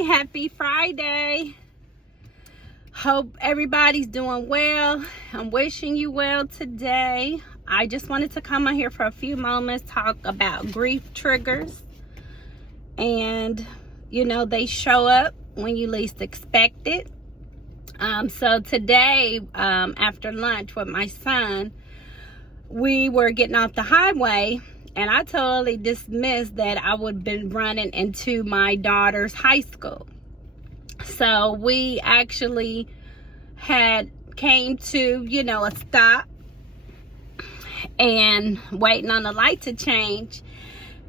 Happy Friday. Hope everybody's doing well. I'm wishing you well today. I just wanted to come on here for a few moments, talk about grief triggers. And, you know, they show up when you least expect it. So today, after lunch with my son, we were getting off the highway, and I totally dismissed that I would have been running into my daughter's high school. So we actually came to, you know, a stop and waiting on the light to change.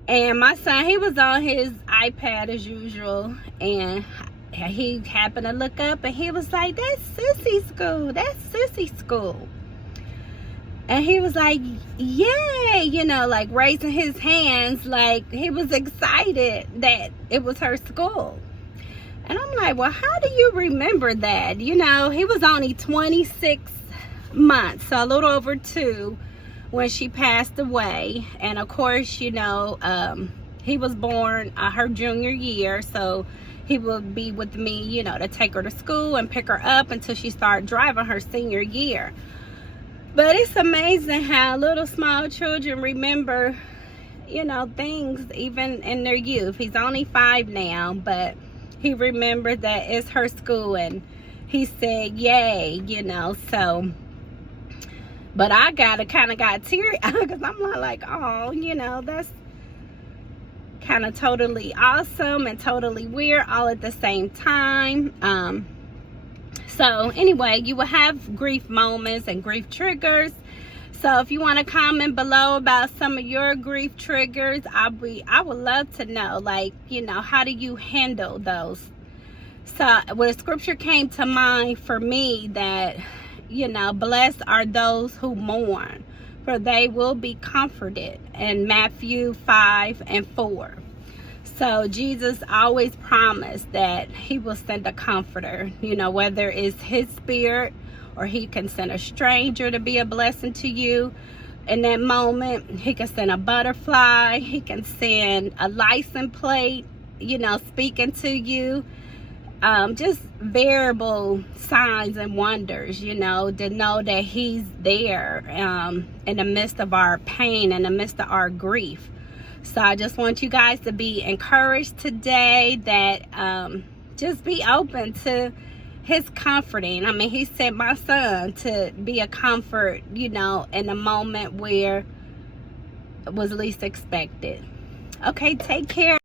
And my son, he was on his iPad as usual, and he happened to look up and he was like, "That's Sissy school, that's Sissy school." And he was like, "Yay," you know, like raising his hands, like he was excited that it was her school. And I'm like, well, how do you remember that? You know, he was only 26 months, so a little over 2, when she passed away. And of course, you know, he was born her junior year, so he would be with me, you know, to take her to school and pick her up until she started driving her senior year. But it's amazing how little small children remember, you know, things even in their youth. He's only 5 now, but he remembered that it's her school, and he said, "Yay," you know. So, but I kind of got teary-eyed because I'm like, oh, you know, that's kind of totally awesome and totally weird all at the same time. So anyway, you will have grief moments and grief triggers. So if you want to comment below about some of your grief triggers, I would love to know, like, you know, how do you handle those? So when a scripture came to mind for me, that, you know, blessed are those who mourn, for they will be comforted, in Matthew 5:4. So Jesus always promised that he will send a comforter, you know, whether it's his spirit or he can send a stranger to be a blessing to you in that moment. He can send a butterfly, he can send a license plate, you know, speaking to you. Just variable signs and wonders, you know, to know that he's there in the midst of our pain, in the midst of our grief. So I just want you guys to be encouraged today, that just be open to his comforting. I mean, he sent my son to be a comfort, you know, in a moment where it was least expected. Okay, take care.